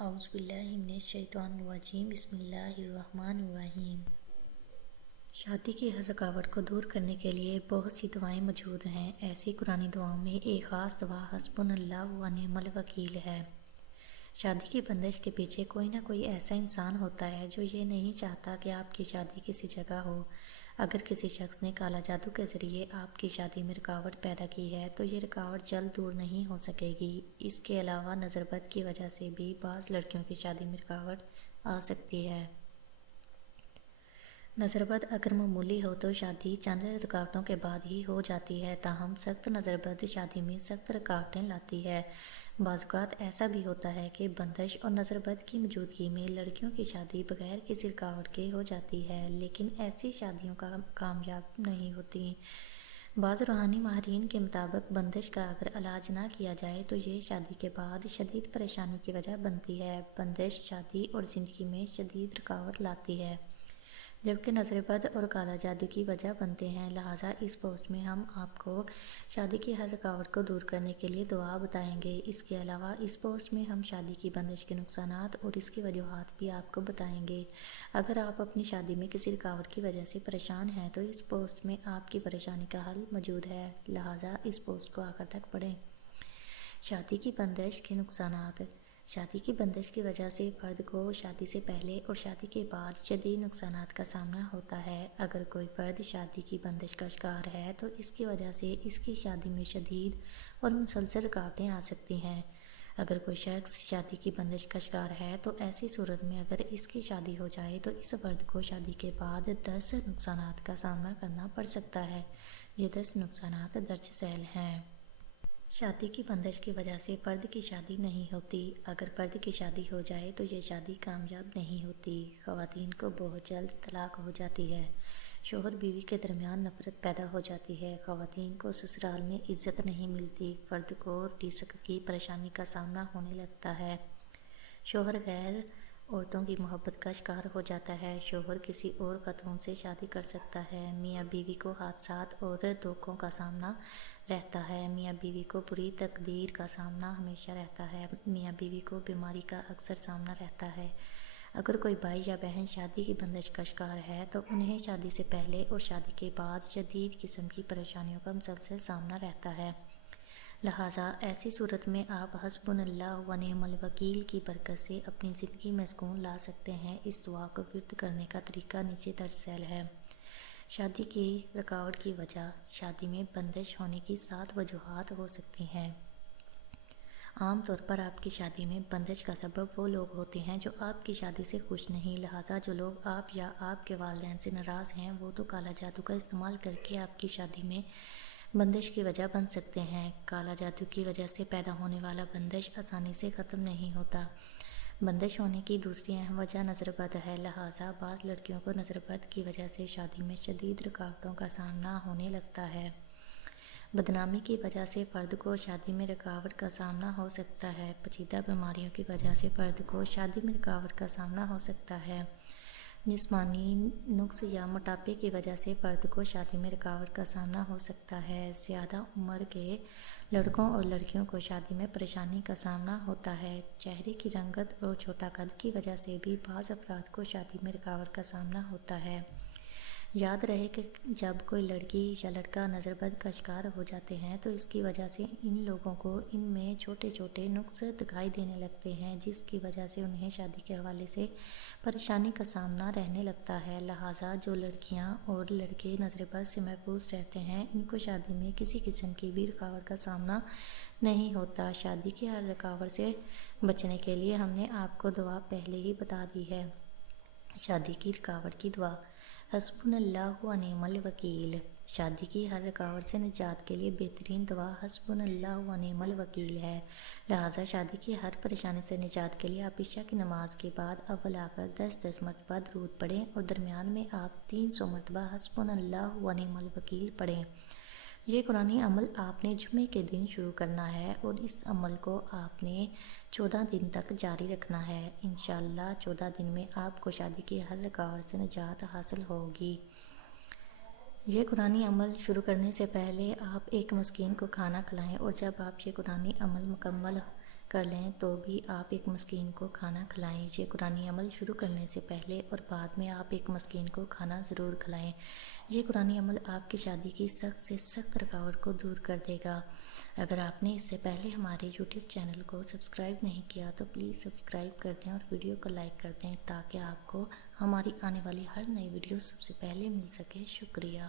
اعوذ باللہ من الشیطان الرجیم بسم اللہ الرحمن الرحیم۔ شادی کی ہر رکاوٹ کو دور کرنے کے لیے بہت سی دعائیں موجود ہیں۔ ایسی قرآنی دعاؤں میں ایک خاص دعا حسبنا اللہ و نعم الوکیل ہے۔ شادی کی بندش کے پیچھے کوئی نہ کوئی ایسا انسان ہوتا ہے جو یہ نہیں چاہتا کہ آپ کی شادی کسی جگہ ہو۔ اگر کسی شخص نے کالا جادو کے ذریعے آپ کی شادی میں رکاوٹ پیدا کی ہے تو یہ رکاوٹ جلد دور نہیں ہو سکے گی۔ اس کے علاوہ نظر بد کی وجہ سے بھی بعض لڑکیوں کی شادی میں رکاوٹ آ سکتی ہے۔ نظر بد اگر معمولی ہو تو شادی چند رکاوٹوں کے بعد ہی ہو جاتی ہے، تاہم سخت نظر بد شادی میں سخت رکاوٹیں لاتی ہے۔ بعض اوقات ایسا بھی ہوتا ہے کہ بندش اور نظر بد کی موجودگی میں لڑکیوں کی شادی بغیر کسی رکاوٹ کے ہو جاتی ہے، لیکن ایسی شادیوں کامیاب نہیں ہوتی۔ بعض روحانی ماہرین کے مطابق بندش کا اگر علاج نہ کیا جائے تو یہ شادی کے بعد شدید پریشانی کی وجہ بنتی ہے۔ بندش شادی اور زندگی میں شدید رکاوٹ لاتی ہے، جبکہ نظر بد اور کالا جادو کی وجہ بنتے ہیں۔ لہٰذا اس پوسٹ میں ہم آپ کو شادی کی ہر رکاوٹ کو دور کرنے کے لیے دعا بتائیں گے۔ اس کے علاوہ اس پوسٹ میں ہم شادی کی بندش کے نقصانات اور اس کی وجوہات بھی آپ کو بتائیں گے۔ اگر آپ اپنی شادی میں کسی رکاوٹ کی وجہ سے پریشان ہیں تو اس پوسٹ میں آپ کی پریشانی کا حل موجود ہے، لہٰذا اس پوسٹ کو آخر تک پڑھیں۔ شادی کی بندش کے نقصانات۔ شادی کی بندش کی وجہ سے فرد کو شادی سے پہلے اور شادی کے بعد شدید نقصانات کا سامنا ہوتا ہے۔ اگر کوئی فرد شادی کی بندش کا شکار ہے تو اس کی وجہ سے اس کی شادی میں شدید اور مسلسل رکاوٹیں آ سکتی ہیں۔ اگر کوئی شخص شادی کی بندش کا شکار ہے تو ایسی صورت میں اگر اس کی شادی ہو جائے تو اس فرد کو شادی کے بعد 10 نقصانات کا سامنا کرنا پڑ سکتا ہے۔ یہ 10 نقصانات درج ذیل ہیں۔ شادی کی بندش کی وجہ سے فرد کی شادی نہیں ہوتی۔ اگر فرد کی شادی ہو جائے تو یہ شادی کامیاب نہیں ہوتی۔ خواتین کو بہت جلد طلاق ہو جاتی ہے۔ شوہر بیوی کے درمیان نفرت پیدا ہو جاتی ہے۔ خواتین کو سسرال میں عزت نہیں ملتی۔ فرد کو رزق کی پریشانی کا سامنا ہونے لگتا ہے۔ شوہر غیر عورتوں کی محبت کا شکار ہو جاتا ہے۔ شوہر کسی اور خاتون سے شادی کر سکتا ہے۔ میاں بیوی کو حادثات اور دھوکوں کا سامنا رہتا ہے۔ میاں بیوی کو بری تقدیر کا سامنا ہمیشہ رہتا ہے۔ میاں بیوی کو بیماری کا اکثر سامنا رہتا ہے۔ اگر کوئی بھائی یا بہن شادی کی بندش کا شکار ہے تو انہیں شادی سے پہلے اور شادی کے بعد شدید قسم کی پریشانیوں کا مسلسل سامنا رہتا ہے۔ لہٰذا ایسی صورت میں آپ حسبنا اللہ و نعم الوکیل کی برکت سے اپنی زندگی میں سکون لا سکتے ہیں۔ اس دعا کو ورد کرنے کا طریقہ نیچے درج ذیل ہے۔ شادی کی رکاوٹ کی وجہ۔ شادی میں بندش ہونے کی 7 وجوہات ہو سکتی ہیں۔ عام طور پر آپ کی شادی میں بندش کا سبب وہ لوگ ہوتے ہیں جو آپ کی شادی سے خوش نہیں، لہٰذا جو لوگ آپ یا آپ کے والدین سے ناراض ہیں وہ تو کالا جادو کا استعمال کر کے آپ کی شادی میں بندش کی وجہ بن سکتے ہیں۔ کالا جادو کی وجہ سے پیدا ہونے والا بندش آسانی سے ختم نہیں ہوتا۔ بندش ہونے کی دوسری اہم وجہ نظر بد ہے، لہٰذا بعض لڑکیوں کو نظر بد کی وجہ سے شادی میں شدید رکاوٹوں کا سامنا ہونے لگتا ہے۔ بدنامی کی وجہ سے فرد کو شادی میں رکاوٹ کا سامنا ہو سکتا ہے۔ پیچیدہ بیماریوں کی وجہ سے فرد کو شادی میں رکاوٹ کا سامنا ہو سکتا ہے۔ جسمانی نقص یا موٹاپے کی وجہ سے فرد کو شادی میں رکاوٹ کا سامنا ہو سکتا ہے۔ زیادہ عمر کے لڑکوں اور لڑکیوں کو شادی میں پریشانی کا سامنا ہوتا ہے۔ چہرے کی رنگت اور چھوٹا قد کی وجہ سے بھی بعض افراد کو شادی میں رکاوٹ کا سامنا ہوتا ہے۔ یاد رہے کہ جب کوئی لڑکی یا لڑکا نظر بد کا شکار ہو جاتے ہیں تو اس کی وجہ سے ان لوگوں کو ان میں چھوٹے چھوٹے نقص دکھائی دینے لگتے ہیں، جس کی وجہ سے انہیں شادی کے حوالے سے پریشانی کا سامنا رہنے لگتا ہے۔ لہٰذا جو لڑکیاں اور لڑکے نظر بد سے محفوظ رہتے ہیں ان کو شادی میں کسی قسم کی بھی رکاوٹ کا سامنا نہیں ہوتا۔ شادی کی ہر رکاوٹ سے بچنے کے لیے ہم نے آپ کو دعا پہلے ہی بتا دی ہے۔ شادی کی رکاوٹ کی دعا۔ حسبنا اللہ و نعم الوکیل۔ شادی کی ہر رکاوٹ سے نجات کے لیے بہترین دعا حسبنا اللہ و نعم الوکیل ہے۔ لہٰذا شادی کی ہر پریشانی سے نجات کے لیے آپ عشاء کی نماز کے بعد اول آ کر 10 مرتبہ درود پڑھیں اور درمیان میں آپ 300 مرتبہ حسبنا اللہ و نعم الوکیل پڑھیں۔ یہ قرآنی عمل آپ نے جمعے کے دن شروع کرنا ہے اور اس عمل کو آپ نے 14 دن تک جاری رکھنا ہے۔ انشاءاللہ 14 دن میں آپ کو شادی کی ہر رکاوٹ سے نجات حاصل ہوگی۔ یہ قرآنی عمل شروع کرنے سے پہلے آپ ایک مسکین کو کھانا کھلائیں اور جب آپ یہ قرآنی عمل مکمل کر لیں تو بھی آپ ایک مسکین کو کھانا کھلائیں۔ یہ قرآنی عمل شروع کرنے سے پہلے اور بعد میں آپ ایک مسکین کو کھانا ضرور کھلائیں۔ یہ قرآنی عمل آپ کی شادی کی سخت سے سخت رکاوٹ کو دور کر دے گا۔ اگر آپ نے اس سے پہلے ہمارے یوٹیوب چینل کو سبسکرائب نہیں کیا تو پلیز سبسکرائب کر دیں اور ویڈیو کو لائک کر دیں تاکہ آپ کو ہماری آنے والی ہر نئی ویڈیو سب سے پہلے مل سکے۔ شکریہ۔